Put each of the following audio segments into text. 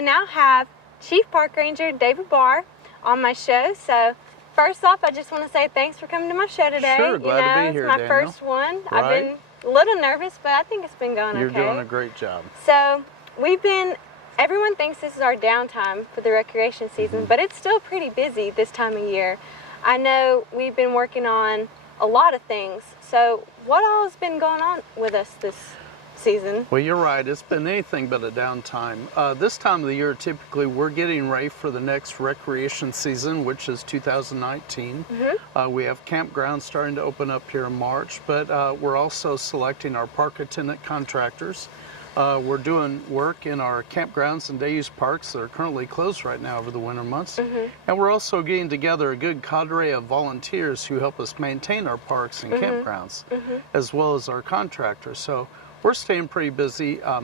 I now have Chief Park Ranger David Barr on my show. So first off, I just want to say thanks for coming to my show today. Sure, glad to be here, It's my Danielle. first one. Right. I've been a little nervous, but I think it's been going You're okay. doing a great job. So everyone thinks this is our downtime for the recreation season, but it's still pretty busy this time of year. I know we've been working on a lot of things. So what all has been going on with us this season? Well, you're right. It's been anything but a downtime. This time of the year, typically, we're getting ready for the next recreation season, which is 2019. We have campgrounds starting to open up here in March, but we're also selecting our park attendant contractors. We're doing work in our campgrounds and day-use parks that are currently closed right now over the winter months. And we're also getting together a good cadre of volunteers who help us maintain our parks and campgrounds, as well as our contractors. So we're staying pretty busy. I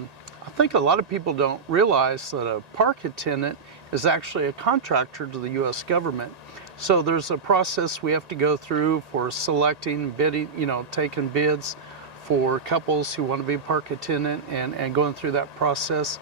think a lot of people don't realize that a park attendant is actually a contractor to the U.S. government. So there's a process we have to go through for selecting, bidding, taking bids for couples who want to be park attendant and going through that process.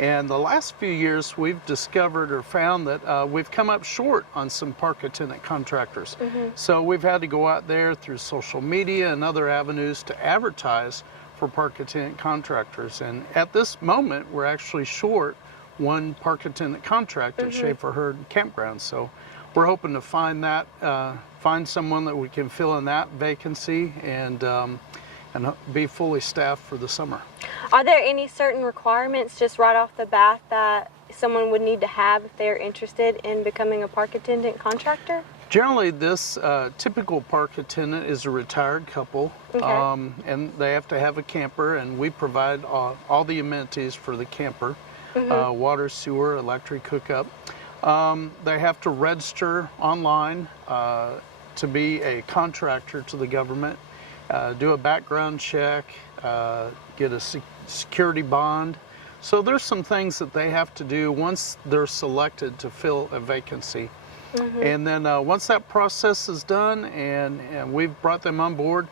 And the last few years we've discovered or found that we've come up short on some park attendant contractors. So we've had to go out there through social media and other avenues to advertise for park attendant contractors. And at this moment we're actually short one park attendant contract at Schaefer Herd Campground. So we're hoping to find that, find someone that we can fill in that vacancy and be fully staffed for the summer. Are there any certain requirements just right off the bat that someone would need to have if they're interested in becoming a park attendant contractor? Generally, this typical park attendant is a retired couple, and they have to have a camper, and we provide all the amenities for the camper, water, sewer, electric hookup. They have to register online to be a contractor to the government. Do a background check, get a security bond. So there's some things that they have to do once they're selected to fill a vacancy. And then once that process is done and we've brought them on board,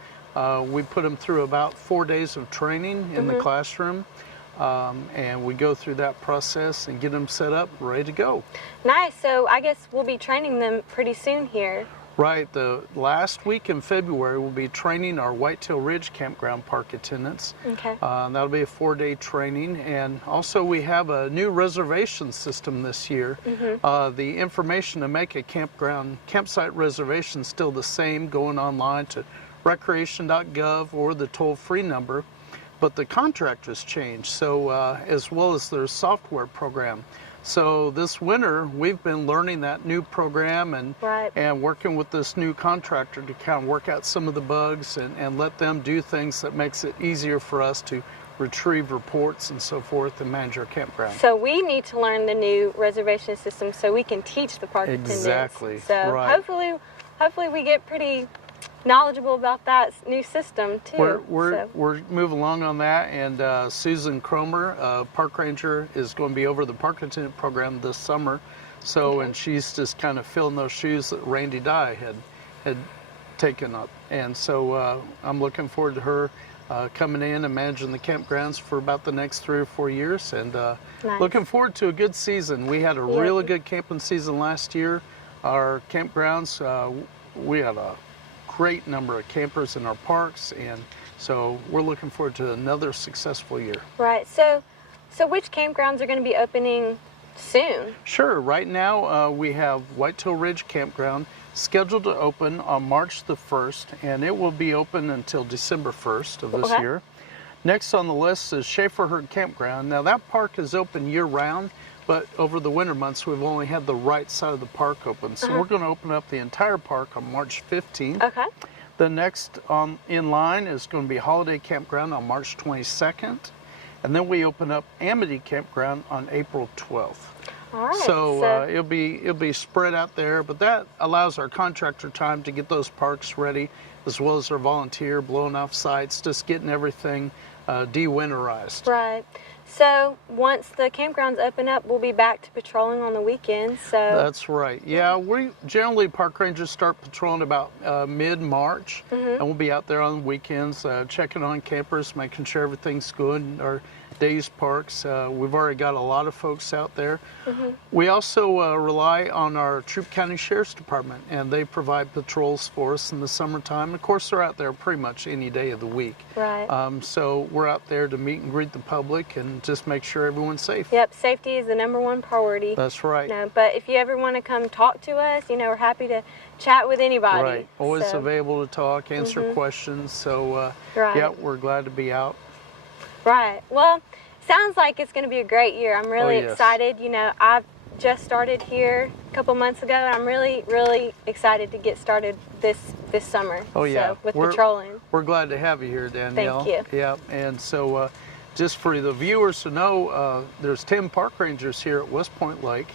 we put them through about 4 days of training in the classroom. And we go through that process and get them set up, ready to go. Nice. So I guess we'll be training them pretty soon here. Right, the last week in February we'll be training our Whitetail Ridge Campground park attendants. That'll be a 4-day training, and also we have a new reservation system this year. The information to make a campsite reservation is still the same, going online to recreation.gov or the toll-free number, but the contractors changed, so as well as their software program. So this winter, we've been learning that new program and working with this new contractor to kind of work out some of the bugs and let them do things that makes it easier for us to retrieve reports and so forth and manage our campground. So we need to learn the new reservation system so we can teach the park attendants. Exactly. So hopefully we get pretty knowledgeable about that new system too. We're moving along on that, and Susan Cromer, park ranger, is going to be over the park attendant program this summer. So and she's just kind of filling those shoes that Randy Dye had taken up, and so I'm looking forward to her coming in and managing the campgrounds for about the next 3 or 4 years, and looking forward to a good season. We had a really good camping season last year. Our campgrounds, we had a great number of campers in our parks, and so we're looking forward to another successful year. Right. So which campgrounds are going to be opening soon? Sure. Right now we have Whitetail Ridge Campground scheduled to open on March the 1st, and it will be open until December 1st of this year. Next on the list is Schaefer Herd Campground. Now that park is open year-round, but over the winter months we've only had the right side of the park open. So we're going to open up the entire park on March 15th. The next in line is going to be Holiday Campground on March 22nd. And then we open up Amity Campground on April 12th. All right. So it'll be spread out there, but that allows our contractor time to get those parks ready, as well as our volunteer blowing off sites, just getting everything de-winterized. Right. So once the campgrounds open up, we'll be back to patrolling on the weekends. So that's right. Yeah, we generally park rangers start patrolling about mid-March, and we'll be out there on the weekends checking on campers, making sure everything's good. Our days parks. We've already got a lot of folks out there. We also rely on our Troup County Sheriff's Department, and they provide patrols for us in the summertime. Of course, they're out there pretty much any day of the week. Right. So we're out there to meet and greet the public and just make sure everyone's safe. Yep, safety is the #1 priority. That's right. No, but if you ever want to come talk to us, we're happy to chat with anybody. Right. Always So, available to talk, answer questions. So, Right. yeah, we're glad to be out. Right. Well, sounds like it's going to be a great year. I'm really yes. excited. I've just started here a couple months ago, and I'm really, really excited to get started this summer. Oh, yeah. So, with patrolling. We're glad to have you here, Danielle. Thank you. Yeah, and so just for the viewers to know, there's 10 park rangers here at West Point Lake.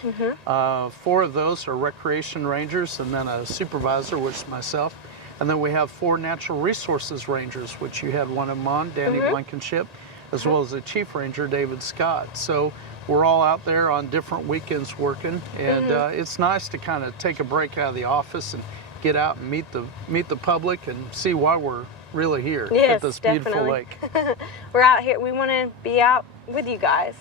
4 of those are recreation rangers, and then a supervisor, which is myself. And then we have 4 natural resources rangers, which you had one of them on, Danny Blankenship, as well as the chief ranger, David Scott. So we're all out there on different weekends working, and it's nice to kind of take a break out of the office and get out and meet the public and see why we're really here at this beautiful lake. We're out here. We want to be out with you guys.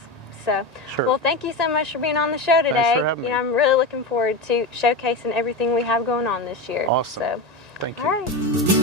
So, Sure. Well, thank you so much for being on the show today. Thanks for having me. I'm really looking forward to showcasing everything we have going on this year. Awesome. So, Thank you. all right.